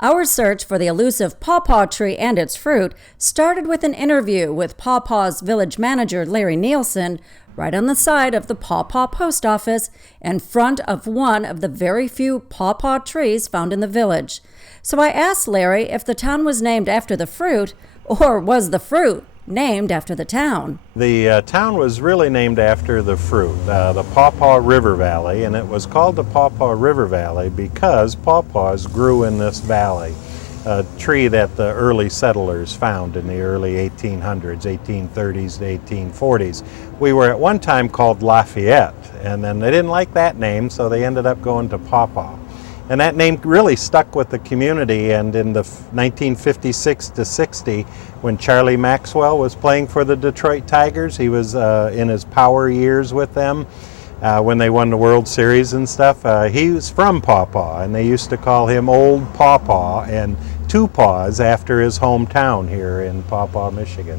Our search for the elusive pawpaw tree and its fruit started with an interview with Paw Paw's village manager, Larry Nielsen, right on the side of the Paw Paw post office in front of one of the very few pawpaw trees found in the village. So I asked Larry if the town was named after the fruit, or was the fruit named after the town? The town was really named after the fruit, the Paw Paw River Valley, and it was called the Paw Paw River Valley because pawpaws grew in this valley, a tree that the early settlers found in the early 1800s, 1830s to 1840s. We were at one time called Lafayette, and then they didn't like that name, so they ended up going to Paw Paw. And that name really stuck with the community, and in the 1956 to 60, when Charlie Maxwell was playing for the Detroit Tigers, he was in his power years with them when they won the World Series and stuff. He was from Paw Paw, and they used to call him Old Paw Paw and Two Paws after his hometown here in Paw Paw, Michigan.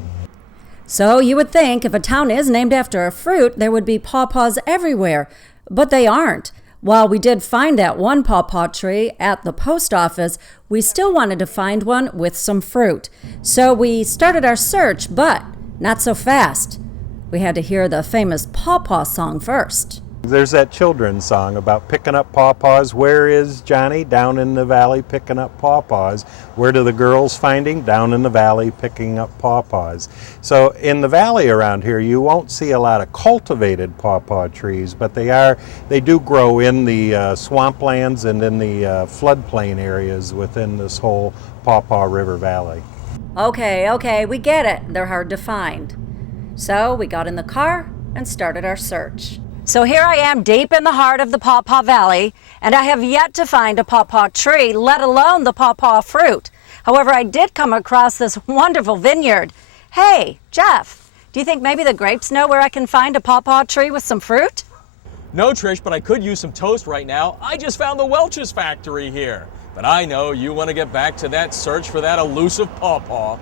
So you would think if a town is named after a fruit, there would be pawpaws everywhere, but they aren't. While we did find that one pawpaw tree at the post office, we still wanted to find one with some fruit. So we started our search, but not so fast. We had to hear the famous Paw Paw song first. There's that children's song about picking up pawpaws. Where is Johnny? Down in the valley picking up pawpaws. Where do the girls find him? Down in the valley picking up pawpaws. So in the valley around here, you won't see a lot of cultivated pawpaw trees, but they do grow in the swamplands and in the floodplain areas within this whole Paw Paw River Valley. Okay, we get it. They're hard to find. So we got in the car and started our search. So here I am deep in the heart of the Paw Paw Valley, and I have yet to find a pawpaw tree, let alone the pawpaw fruit. However, I did come across this wonderful vineyard. Hey, Jeff, do you think maybe the grapes know where I can find a pawpaw tree with some fruit? No, Trish, but I could use some toast right now. I just found the Welch's factory here. But I know you want to get back to that search for that elusive pawpaw.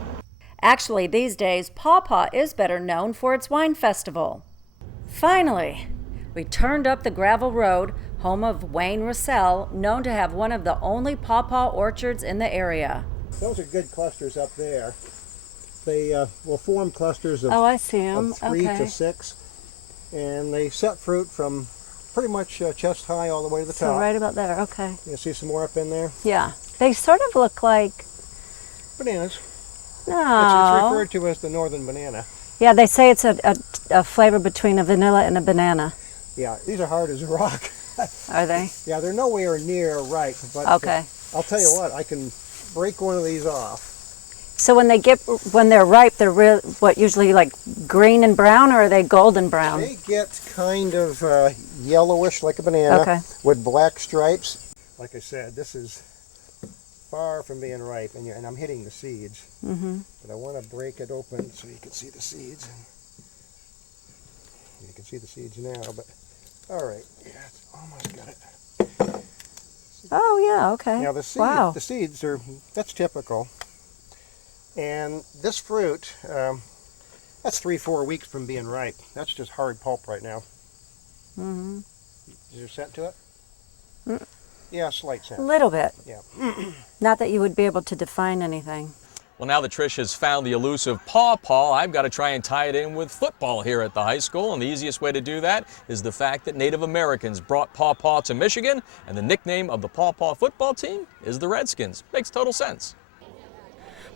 Actually, these days, Paw Paw is better known for its wine festival. Finally, we turned up the gravel road, home of Wayne Russell, known to have one of the only pawpaw orchards in the area. Those are good clusters up there. They will form clusters of, I see 'em. of 3 Okay. to 6, and they set fruit from pretty much chest high all the way to the top. So right about there, okay. You see some more up in there? Yeah, they sort of look like... Bananas. No. It's referred to as the northern banana. Yeah, they say it's a flavor between a vanilla and a banana. Yeah, these are hard as a rock. Are they? Yeah, they're nowhere near ripe, but Okay. I'll tell you what, I can break one of these off. So when they're ripe, they're usually like green and brown, or are they golden brown? They get kind of yellowish like a banana, Okay. with black stripes. Like I said, this is far from being ripe, and I'm hitting the seeds. Mm-hmm. But I want to break it open so you can see the seeds. You can see the seeds now, but all right, yeah, it's almost got it. Oh yeah, okay. Now the seeds that's typical. And this fruit, that's 3-4 weeks from being ripe. That's just hard pulp right now. Mm-hmm. Is there scent to it? Yeah, slight scent. A little bit. Yeah. Not that you would be able to define anything. Well, now that Trish has found the elusive Paw Paw, I've got to try and tie it in with football here at the high school. And the easiest way to do that is the fact that Native Americans brought Paw Paw to Michigan, and the nickname of the Paw Paw football team is the Redskins. Makes total sense.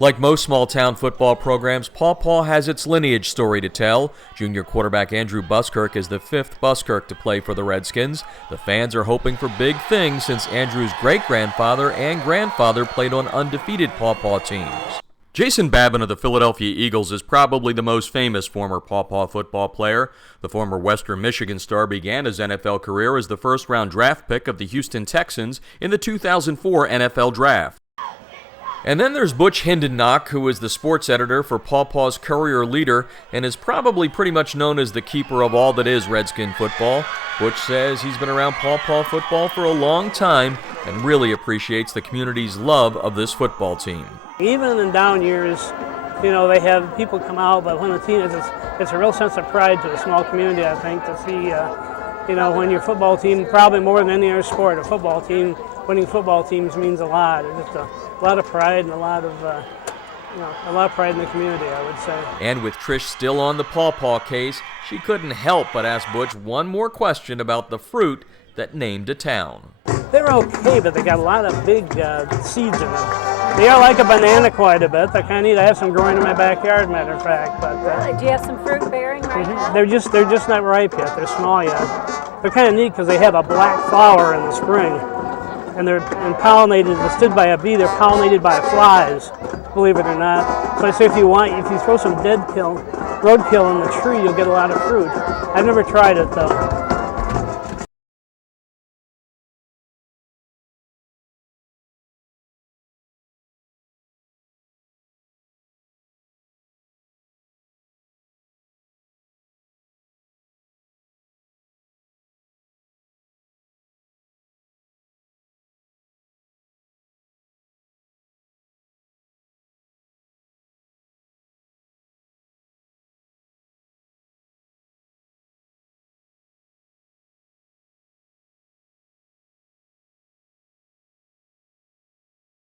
Like most small-town football programs, Paw Paw has its lineage story to tell. Junior quarterback Andrew Buskirk is the 5th Buskirk to play for the Redskins. The fans are hoping for big things since Andrew's great-grandfather and grandfather played on undefeated Paw Paw teams. Jason Babin of the Philadelphia Eagles is probably the most famous former Paw Paw football player. The former Western Michigan star began his NFL career as the first-round draft pick of the Houston Texans in the 2004 NFL Draft. And then there's Butch Hindennock, who is the sports editor for Paw Paw's Courier Leader and is probably pretty much known as the keeper of all that is Redskin football. Butch says he's been around Paw Paw football for a long time and really appreciates the community's love of this football team. Even in down years, they have people come out, but when the team is, it's a real sense of pride to the small community, I think, to see, when your football team, probably more than any other sport, a football team winning football teams means a lot. It's just a lot of pride and a lot of pride in the community, I would say. And with Trish still on the Paw Paw case, she couldn't help but ask Butch one more question about the fruit that named a town. They're okay, but they got a lot of big seeds in them. They are like a banana quite a bit. They're kind of neat. I have some growing in my backyard, matter of fact. But Really? Do you have some fruit bearing right now? they're just not ripe yet. They're small yet. They're kind of neat because they have a black flower in the spring, and they're pollinated. Instead by a bee, they're pollinated by flies. Believe it or not. So I say if you throw some roadkill in the tree, you'll get a lot of fruit. I've never tried it though.